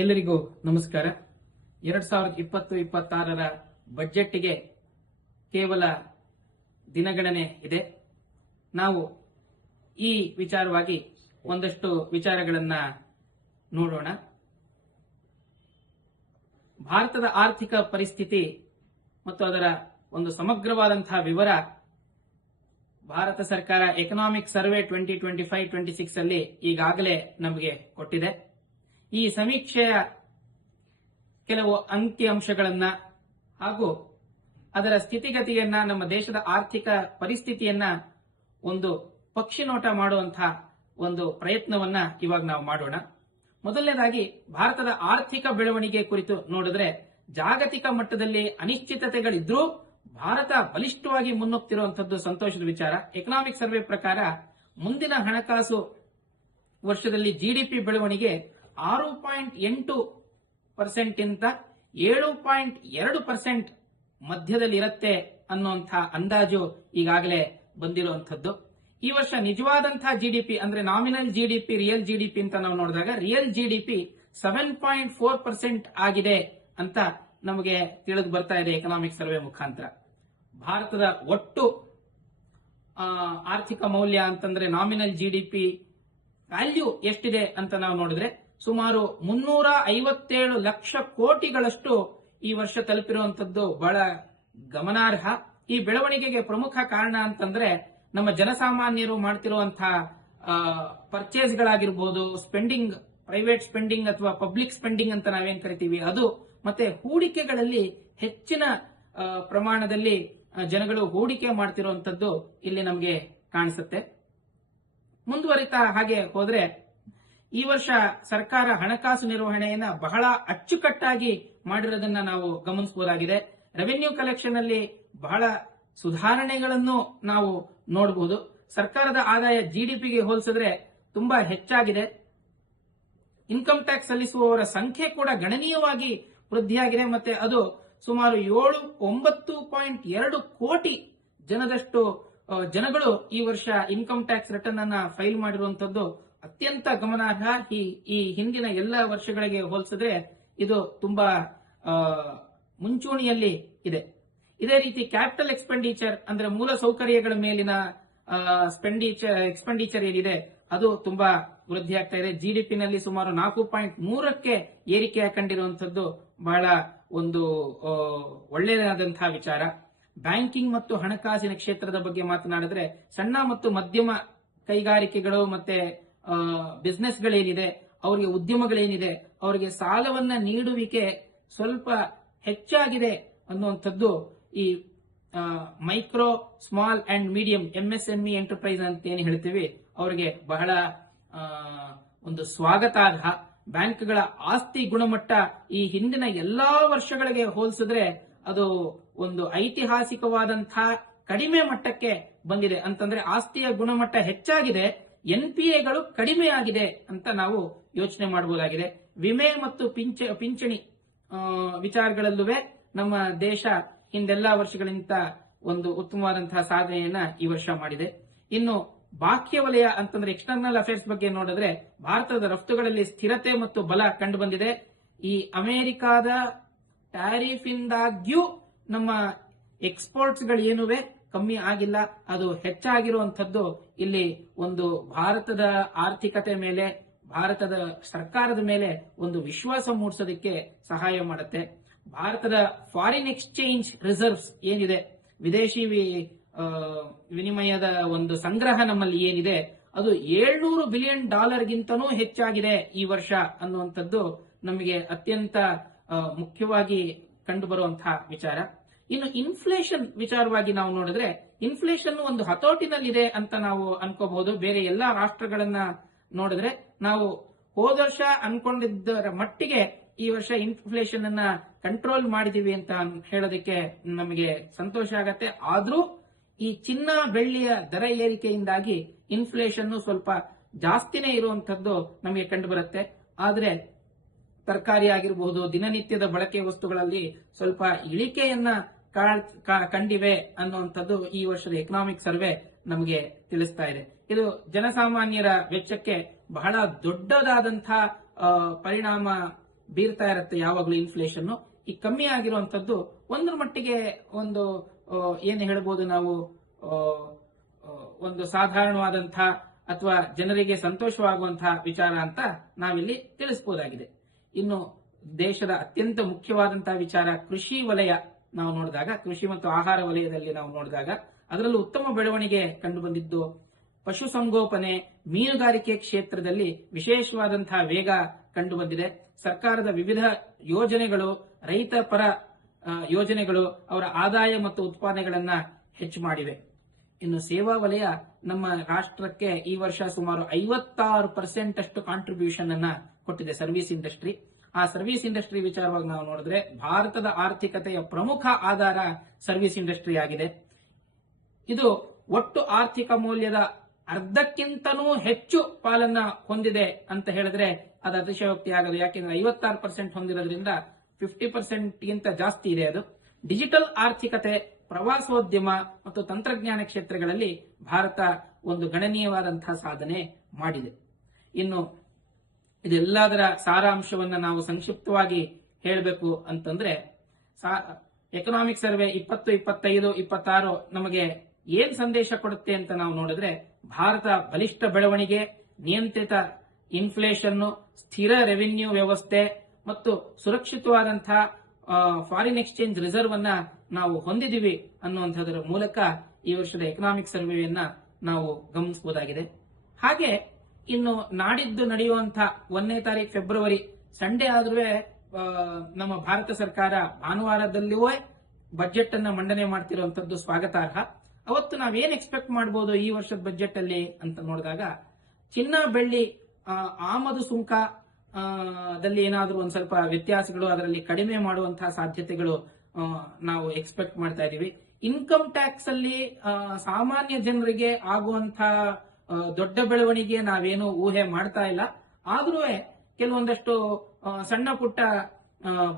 ಎಲ್ಲರಿಗೂ ನಮಸ್ಕಾರ. 2020-26ರ ಬಜೆಟ್ಗೆ ಕೇವಲ ದಿನಗಣನೆ ಇದೆ. ನಾವು ಈ ವಿಚಾರವಾಗಿ ಒಂದಷ್ಟು ವಿಚಾರಗಳನ್ನ ನೋಡೋಣ. ಭಾರತದ ಆರ್ಥಿಕ ಪರಿಸ್ಥಿತಿ ಮತ್ತು ಅದರ ಒಂದು ಸಮಗ್ರವಾದಂತಹ ವಿವರ ಭಾರತ ಸರ್ಕಾರ ಎಕನಾಮಿಕ್ ಸರ್ವೆ 2025-26 ಅಲ್ಲಿ ಈಗಾಗಲೇ ನಮಗೆ ಕೊಟ್ಟಿದೆ. ಈ ಸಮೀಕ್ಷೆಯ ಕೆಲವು ಅಂಕಿಅಂಶಗಳನ್ನ ಹಾಗೂ ಅದರ ಸ್ಥಿತಿಗತಿಯನ್ನ, ನಮ್ಮ ದೇಶದ ಆರ್ಥಿಕ ಪರಿಸ್ಥಿತಿಯನ್ನ ಒಂದು ಪಕ್ಷಿನೋಟ ಮಾಡುವಂತಹ ಒಂದು ಪ್ರಯತ್ನವನ್ನ ಇವಾಗ ನಾವು ಮಾಡೋಣ. ಮೊದಲನೇದಾಗಿ ಭಾರತದ ಆರ್ಥಿಕ ಬೆಳವಣಿಗೆ ಕುರಿತು ನೋಡಿದ್ರೆ, ಜಾಗತಿಕ ಮಟ್ಟದಲ್ಲಿ ಅನಿಶ್ಚಿತತೆಗಳಿದ್ರೂ ಭಾರತ ಬಲಿಷ್ಠವಾಗಿ ಮುನ್ನುಗ್ತಿರುವಂತದ್ದು ಸಂತೋಷದ ವಿಚಾರ. ಎಕನಾಮಿಕ್ ಸರ್ವೆ ಪ್ರಕಾರ ಮುಂದಿನ ಹಣಕಾಸು ವರ್ಷದಲ್ಲಿ ಜಿಡಿಪಿ ಬೆಳವಣಿಗೆ 6.8% ಇಂದ 7.2% ಮಧ್ಯದಲ್ಲಿರುತ್ತೆ ಅನ್ನುವಂತಹ ಅಂದಾಜು ಈಗಾಗಲೇ ಬಂದಿರುವಂತದ್ದು. ಈ ವರ್ಷ ನಿಜವಾದಂತಹ ಜಿಡಿಪಿ ಅಂದ್ರೆ ನಾಮಿನಲ್ ಜಿಡಿಪಿ, ರಿಯಲ್ ಜಿಡಿಪಿ ಅಂತ ನಾವು ನೋಡಿದಾಗ ರಿಯಲ್ ಜಿಡಿಪಿ 7.4% ಆಗಿದೆ ಅಂತ ನಮಗೆ ತಿಳಿದು ಬರ್ತಾ ಇದೆ ಎಕನಾಮಿಕ್ ಸರ್ವೆ ಮುಖಾಂತರ. ಭಾರತದ ಒಟ್ಟು ಆರ್ಥಿಕ ಮೌಲ್ಯ ಅಂತಂದ್ರೆ ನಾಮಿನಲ್ ಜಿಡಿಪಿ ವ್ಯಾಲ್ಯೂ ಎಷ್ಟಿದೆ ಅಂತ ನಾವು ನೋಡಿದ್ರೆ ಸುಮಾರು 357 ಲಕ್ಷ ಕೋಟಿಗಳಷ್ಟು ಈ ವರ್ಷ ತಲುಪಿರುವಂತದ್ದು ಬಹಳ ಗಮನಾರ್ಹ. ಈ ಬೆಳವಣಿಗೆಗೆ ಪ್ರಮುಖ ಕಾರಣ ಅಂತಂದ್ರೆ ನಮ್ಮ ಜನಸಾಮಾನ್ಯರು ಮಾಡ್ತಿರುವಂತಹ ಪರ್ಚೇಸ್ಗಳಾಗಿರ್ಬೋದು, ಸ್ಪೆಂಡಿಂಗ್, ಪ್ರೈವೇಟ್ ಸ್ಪೆಂಡಿಂಗ್ ಅಥವಾ ಪಬ್ಲಿಕ್ ಸ್ಪೆಂಡಿಂಗ್ ಅಂತ ನಾವೇನ್ ಕರಿತೀವಿ ಅದು, ಮತ್ತೆ ಹೂಡಿಕೆಗಳಲ್ಲಿ ಹೆಚ್ಚಿನ ಪ್ರಮಾಣದಲ್ಲಿ ಜನಗಳು ಹೂಡಿಕೆ ಮಾಡ್ತಿರುವಂತದ್ದು ಇಲ್ಲಿ ನಮಗೆ ಕಾಣಿಸುತ್ತೆ. ಮುಂದುವರಿತಾ ಹಾಗೆ ಹೋದ್ರೆ ಈ ವರ್ಷ ಸರ್ಕಾರ ಹಣಕಾಸು ನಿರ್ವಹಣೆಯನ್ನ ಬಹಳ ಅಚ್ಚುಕಟ್ಟಾಗಿ ಮಾಡಿರೋದನ್ನ ನಾವು ಗಮನಿಸಬಹುದಾಗಿದೆ. ರೆವೆನ್ಯೂ ಕಲೆಕ್ಷನ್ ಅಲ್ಲಿ ಬಹಳ ಸುಧಾರಣೆಗಳನ್ನು ನಾವು ನೋಡಬಹುದು. ಸರ್ಕಾರದ ಆದಾಯ ಜಿಡಿಪಿಗೆ ಹೋಲಿಸಿದ್ರೆ ತುಂಬಾ ಹೆಚ್ಚಾಗಿದೆ. ಇನ್ಕಮ್ ಟ್ಯಾಕ್ಸ್ ಸಲ್ಲಿಸುವವರ ಸಂಖ್ಯೆ ಕೂಡ ಗಣನೀಯವಾಗಿ ವೃದ್ಧಿಯಾಗಿದೆ. ಮತ್ತೆ ಅದು ಸುಮಾರು 9.2 ಕೋಟಿ ಜನಗಳು ಈ ವರ್ಷ ಇನ್ಕಮ್ ಟ್ಯಾಕ್ಸ್ ರಿಟರ್ನ್ ಅನ್ನ ಫೈಲ್ ಮಾಡಿರುವಂತದ್ದು ಅತ್ಯಂತ ಗಮನಾರ್ಹ. ಈ ಹಿಂದಿನ ಎಲ್ಲ ವರ್ಷಗಳಿಗೆ ಹೋಲಿಸಿದ್ರೆ ಇದು ತುಂಬಾ ಮುಂಚೂಣಿಯಲ್ಲಿ ಇದೆ. ಇದೇ ರೀತಿ ಕ್ಯಾಪಿಟಲ್ ಎಕ್ಸ್ಪೆಂಡಿಚರ್ ಅಂದ್ರೆ ಮೂಲ ಸೌಕರ್ಯಗಳ ಮೇಲಿನ ಎಕ್ಸ್ಪೆಂಡಿಚರ್ ಏನಿದೆ ಅದು ತುಂಬಾ ವೃದ್ಧಿ ಆಗ್ತಾ ಇದೆ. ಜಿಡಿಪಿನಲ್ಲಿ ಸುಮಾರು 4.3ಕ್ಕೆ ಏರಿಕೆ ಕಂಡಿರುವಂತದ್ದು ಬಹಳ ಒಂದು ಒಳ್ಳೆಯದಾದಂತಹ ವಿಚಾರ. ಬ್ಯಾಂಕಿಂಗ್ ಮತ್ತು ಹಣಕಾಸಿನ ಕ್ಷೇತ್ರದ ಬಗ್ಗೆ ಮಾತನಾಡಿದ್ರೆ ಸಣ್ಣ ಮತ್ತು ಮಧ್ಯಮ ಕೈಗಾರಿಕೆಗಳು ಮತ್ತೆ ಬಿಸ್ನೆಸ್ಗಳೇನಿದೆ, ಅವರಿಗೆ ಉದ್ಯಮಗಳೇನಿದೆ, ಅವರಿಗೆ ಸಾಲವನ್ನ ನೀಡುವಿಕೆ ಸ್ವಲ್ಪ ಹೆಚ್ಚಾಗಿದೆ ಅನ್ನುವಂಥದ್ದು ಈ micro, small and medium MSME enterprise ಅಂತ ಏನು ಹೇಳ್ತೀವಿ ಅವರಿಗೆ ಬಹಳ ಒಂದು ಸ್ವಾಗತಾರ್ಹ. ಬ್ಯಾಂಕ್ಗಳ ಆಸ್ತಿ ಗುಣಮಟ್ಟ ಈ ಹಿಂದಿನ ಎಲ್ಲಾ ವರ್ಷಗಳಿಗೆ ಹೋಲಿಸಿದ್ರೆ ಅದು ಒಂದು ಐತಿಹಾಸಿಕವಾದಂತಹ ಕಡಿಮೆ ಮಟ್ಟಕ್ಕೆ ಬಂದಿದೆ. ಅಂತಂದ್ರೆ ಆಸ್ತಿಯ ಗುಣಮಟ್ಟ ಹೆಚ್ಚಾಗಿದೆ, NPAಗಳು ಕಡಿಮೆಯಾಗಿದೆ ಅಂತ ನಾವು ಯೋಚನೆ ಮಾಡಬಹುದಾಗಿದೆ. ವಿಮೆ ಮತ್ತು ಪಿಂಚಣಿ ವಿಚಾರಗಳಲ್ಲೂ ನಮ್ಮ ದೇಶ ಹಿಂದೆಲ್ಲಾ ವರ್ಷಗಳಿಂದ ಒಂದು ಉತ್ತಮವಾದಂತಹ ಸಾಧನೆಯನ್ನ ಈ ವರ್ಷ ಮಾಡಿದೆ. ಇನ್ನು ಬಾಹ್ಯ ವಲಯ ಅಂತಂದ್ರೆ ಎಕ್ಸ್ಟರ್ನಲ್ ಅಫೇರ್ಸ್ ಬಗ್ಗೆ ನೋಡಿದ್ರೆ ಭಾರತದ ರಫ್ತುಗಳಲ್ಲಿ ಸ್ಥಿರತೆ ಮತ್ತು ಬಲ ಕಂಡು ಬಂದಿದೆ. ಈ ಅಮೆರಿಕಾದ ಟ್ಯಾರಿಫ್ ಇಂದಾಗ್ಯೂ ನಮ್ಮ ಎಕ್ಸ್ಪೋರ್ಟ್ಸ್ ಗಳು ಏನುವೆ ಕಮ್ಮಿ ಆಗಿಲ್ಲ, ಅದು ಹೆಚ್ಚಾಗಿರುವಂತದ್ದು ಇಲ್ಲಿ ಒಂದು ಭಾರತದ ಆರ್ಥಿಕತೆ ಮೇಲೆ, ಭಾರತದ ಸರ್ಕಾರದ ಮೇಲೆ ಒಂದು ವಿಶ್ವಾಸ ಮೂಡಿಸೋದಕ್ಕೆ ಸಹಾಯ ಮಾಡುತ್ತೆ. ಭಾರತದ ಫಾರಿನ್ ಎಕ್ಸ್ಚೇಂಜ್ ರಿಸರ್ವ್ಸ್ ಏನಿದೆ, ವಿದೇಶಿ ವಿನಿಮಯದ ಒಂದು ಸಂಗ್ರಹ ನಮ್ಮಲ್ಲಿ ಏನಿದೆ ಅದು $700 ಬಿಲಿಯನ್ ಗಿಂತನೂ ಹೆಚ್ಚಾಗಿದೆ ಈ ವರ್ಷ ಅನ್ನುವಂಥದ್ದು ನಮಗೆ ಅತ್ಯಂತ ಮುಖ್ಯವಾಗಿ ಕಂಡು ಬರುವಂತಹ ವಿಚಾರ. ಇನ್ನು ಇನ್ಫ್ಲೇಷನ್ ವಿಚಾರವಾಗಿ ನಾವು ನೋಡಿದ್ರೆ ಇನ್ಫ್ಲೇಷನ್ ಒಂದು ಹತೋಟಿನಲ್ಲಿದೆ ಅಂತ ನಾವು ಅನ್ಕೋಬಹುದು. ಬೇರೆ ಎಲ್ಲಾ ರಾಷ್ಟ್ರಗಳನ್ನ ನೋಡಿದ್ರೆ ನಾವು ಹೋದ ವರ್ಷ ಅನ್ಕೊಂಡಿದ್ದರ ಮಟ್ಟಿಗೆ ಈ ವರ್ಷ ಇನ್ಫ್ಲೇಷನ್ ಅನ್ನ ಕಂಟ್ರೋಲ್ ಮಾಡಿದೀವಿ ಅಂತ ಹೇಳೋದಕ್ಕೆ ನಮಗೆ ಸಂತೋಷ ಆಗತ್ತೆ. ಆದ್ರೂ ಈ ಚಿನ್ನ ಬೆಳ್ಳಿಯ ದರ ಏರಿಕೆಯಿಂದಾಗಿ ಇನ್ಫ್ಲೇಷನ್ ಸ್ವಲ್ಪ ಜಾಸ್ತಿನೇ ಇರುವಂತದ್ದು ನಮಗೆ ಕಂಡು ಬರುತ್ತೆ. ಆದ್ರೆ ತರಕಾರಿ ಆಗಿರಬಹುದು, ದಿನನಿತ್ಯದ ಬಳಕೆ ವಸ್ತುಗಳಲ್ಲಿ ಸ್ವಲ್ಪ ಇಳಿಕೆಯನ್ನ ಕಂಡಿವೆ ಅನ್ನುವಂಥದ್ದು ಈ ವರ್ಷದ ಎಕನಾಮಿಕ್ ಸರ್ವೆ ನಮಗೆ ತಿಳಿಸ್ತಾ ಇದೆ. ಇದು ಜನಸಾಮಾನ್ಯರ ವೆಚ್ಚಕ್ಕೆ ಬಹಳ ದೊಡ್ಡದಾದಂತಹ ಪರಿಣಾಮ ಬೀರ್ತಾ ಇರುತ್ತೆ ಯಾವಾಗಲೂ ಇನ್ಫ್ಲೇಷನ್. ಈ ಕಮ್ಮಿ ಆಗಿರುವಂತದ್ದು ಒಂದ್ರ ಮಟ್ಟಿಗೆ ಒಂದು ಏನು ಹೇಳ್ಬೋದು ನಾವು, ಒಂದು ಸಾಧಾರಣವಾದಂತಹ ಅಥವಾ ಜನರಿಗೆ ಸಂತೋಷವಾಗುವಂತಹ ವಿಚಾರ ಅಂತ ನಾವಿಲ್ಲಿ ತಿಳಿಸಬಹುದಾಗಿದೆ. ಇನ್ನು ದೇಶದ ಅತ್ಯಂತ ಮುಖ್ಯವಾದಂತಹ ವಿಚಾರ ಕೃಷಿ ವಲಯ. ನಾವು ನೋಡಿದಾಗ ಕೃಷಿ ಮತ್ತು ಆಹಾರ ವಲಯದಲ್ಲಿ ನಾವು ನೋಡಿದಾಗ ಅದರಲ್ಲೂ ಉತ್ತಮ ಬೆಳವಣಿಗೆ ಕಂಡು ಬಂದಿದ್ದು. ಪಶುಸಂಗೋಪನೆ, ಮೀನುಗಾರಿಕೆ ಕ್ಷೇತ್ರದಲ್ಲಿ ವಿಶೇಷವಾದಂತಹ ವೇಗ ಕಂಡು ಬಂದಿದೆ. ಸರ್ಕಾರದ ವಿವಿಧ ಯೋಜನೆಗಳು, ರೈತ ಪರ ಯೋಜನೆಗಳು ಅವರ ಆದಾಯ ಮತ್ತು ಉತ್ಪಾದನೆಗಳನ್ನ ಹೆಚ್ಚು ಮಾಡಿವೆ. ಇನ್ನು ಸೇವಾ ವಲಯ ನಮ್ಮ ರಾಷ್ಟ್ರಕ್ಕೆ ಈ ವರ್ಷ ಸುಮಾರು 56% ಅಷ್ಟು ಕಾಂಟ್ರಿಬ್ಯೂಷನ್ ಅನ್ನ ಕೊಟ್ಟಿದೆ ಸರ್ವಿಸ್ ಇಂಡಸ್ಟ್ರಿ. ಆ ಸರ್ವಿಸ್ ಇಂಡಸ್ಟ್ರಿ ವಿಚಾರವಾಗಿ ನಾವು ನೋಡಿದ್ರೆ ಭಾರತದ ಆರ್ಥಿಕತೆಯ ಪ್ರಮುಖ ಆಧಾರ ಸರ್ವಿಸ್ ಇಂಡಸ್ಟ್ರಿ ಆಗಿದೆ. ಇದು ಒಟ್ಟು ಆರ್ಥಿಕ ಮೌಲ್ಯದ ಅರ್ಧಕ್ಕಿಂತನೂ ಹೆಚ್ಚು ಪಾಲನ್ನ ಹೊಂದಿದೆ ಅಂತ ಹೇಳಿದ್ರೆ ಅದು ಅತಿಶಯೋಕ್ತಿ ಆಗದು. ಯಾಕೆಂದ್ರೆ 56% ಹೊಂದಿರೋದ್ರಿಂದ 50% ಗಿಂತ ಜಾಸ್ತಿ ಇದೆ ಅದು. ಡಿಜಿಟಲ್ ಆರ್ಥಿಕತೆ, ಪ್ರವಾಸೋದ್ಯಮ ಮತ್ತು ತಂತ್ರಜ್ಞಾನ ಕ್ಷೇತ್ರಗಳಲ್ಲಿ ಭಾರತ ಒಂದು ಗಣನೀಯವಾದಂತಹ ಸಾಧನೆ ಮಾಡಿದೆ. ಇನ್ನು ಇದೆಲ್ಲದರ ಸಾರಾಂಶವನ್ನ ನಾವು ಸಂಕ್ಷಿಪ್ತವಾಗಿ ಹೇಳಬೇಕು ಅಂತಂದ್ರೆ, ಎಕನಾಮಿಕ್ ಸರ್ವೆ 2025-26 ನಮಗೆ ಏನ್ ಸಂದೇಶ ಕೊಡುತ್ತೆ ಅಂತ ನಾವು ನೋಡಿದ್ರೆ, ಭಾರತ ಬಲಿಷ್ಠ ಬೆಳವಣಿಗೆ, ನಿಯಂತ್ರಿತ ಇನ್ಫ್ಲೇಷನ್, ಸ್ಥಿರ ರೆವಿನ್ಯೂ ವ್ಯವಸ್ಥೆ ಮತ್ತು ಸುರಕ್ಷಿತವಾದಂತಹ ಫಾರಿನ್ ಎಕ್ಸ್ಚೇಂಜ್ ರಿಸರ್ವ್ ಅನ್ನ ನಾವು ಹೊಂದಿದೀವಿ ಅನ್ನುವಂಥದ್ರ ಮೂಲಕ ಈ ವರ್ಷದ ಎಕನಾಮಿಕ್ ಸರ್ವೆಯನ್ನ ನಾವು ಗಮನಿಸಬಹುದಾಗಿದೆ. ಹಾಗೆ ಇನ್ನು ನಾಡಿದ್ದು ನಡೆಯುವಂತಹ 1ನೇ ತಾರೀಕು ಫೆಬ್ರವರಿ ಸಂಡೇ ಆದ್ರೂ ನಮ್ಮ ಭಾರತ ಸರ್ಕಾರ ಭಾನುವಾರದಲ್ಲಿಯೂ ಬಜೆಟ್ ಅನ್ನ ಮಂಡನೆ ಮಾಡ್ತಿರುವಂತದ್ದು ಸ್ವಾಗತಾರ್ಹ. ಅವತ್ತು ನಾವೇನ್ ಎಕ್ಸ್ಪೆಕ್ಟ್ ಮಾಡಬಹುದು ಈ ವರ್ಷದ ಬಜೆಟ್ ಅಲ್ಲಿ ಅಂತ ನೋಡಿದಾಗ, ಚಿನ್ನ ಬೆಳ್ಳಿ ಆಮದು ಸುಂಕ ದಲ್ಲಿ ಏನಾದರೂ ಒಂದ್ ಸ್ವಲ್ಪ ವ್ಯತ್ಯಾಸಗಳು, ಅದರಲ್ಲಿ ಕಡಿಮೆ ಮಾಡುವಂತಹ ಸಾಧ್ಯತೆಗಳು ನಾವು ಎಕ್ಸ್ಪೆಕ್ಟ್ ಮಾಡ್ತಾ ಇದೀವಿ. ಇನ್ಕಮ್ ಟ್ಯಾಕ್ಸ್ ಅಲ್ಲಿ ಸಾಮಾನ್ಯ ಜನರಿಗೆ ಆಗುವಂತಹ ದೊಡ್ಡ ಬೆಳವಣಿಗೆ ನಾವೇನು ಊಹೆ ಮಾಡ್ತಾ ಇಲ್ಲ. ಆದ್ರೂ ಕೆಲವೊಂದಷ್ಟು ಸಣ್ಣ ಪುಟ್ಟ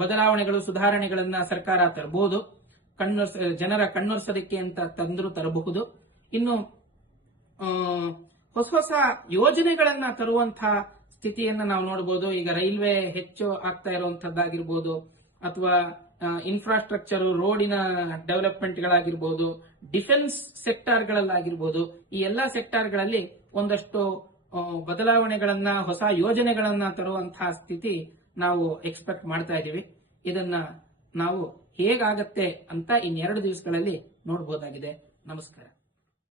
ಬದಲಾವಣೆಗಳು, ಸುಧಾರಣೆಗಳನ್ನ ಸರ್ಕಾರ ತರಬಹುದು. ಜನರ ಕಣ್ಣೊರೆಸೋದಕ್ಕೆ ಅಂತ ತಂದ್ರು ತರಬಹುದು. ಇನ್ನು ಹೊಸ ಹೊಸ ಯೋಜನೆಗಳನ್ನ ತರುವಂತಹ ಸ್ಥಿತಿಯನ್ನ ನಾವು ನೋಡಬಹುದು. ಈಗ ರೈಲ್ವೆ ಹೆಚ್ಚು ಆಗ್ತಾ ಇರುವಂತದ್ದಾಗಿರ್ಬೋದು, ಅಥವಾ ಇನ್ಫ್ರಾಸ್ಟ್ರಕ್ಚರ್, ರೋಡಿನ ಡೆವಲಪ್ಮೆಂಟ್ ಗಳಾಗಿರ್ಬೋದು, ಡಿಫೆನ್ಸ್ ಸೆಕ್ಟಾರ್ಗಳಲ್ಲಾಗಿರ್ಬೋದು, ಈ ಎಲ್ಲಾ ಸೆಕ್ಟಾರ್ಗಳಲ್ಲಿ ಒಂದಷ್ಟು ಬದಲಾವಣೆಗಳನ್ನ, ಹೊಸ ಯೋಜನೆಗಳನ್ನ ತರುವಂತಹ ಸ್ಥಿತಿ ನಾವು ಎಕ್ಸ್ಪೆಕ್ಟ್ ಮಾಡ್ತಾ ಇದೀವಿ. ಇದನ್ನ ನಾವು ಹೇಗಾಗತ್ತೆ ಅಂತ ಇನ್ನೆರಡು ದಿವಸಗಳಲ್ಲಿ ನೋಡಬಹುದಾಗಿದೆ. ನಮಸ್ಕಾರ.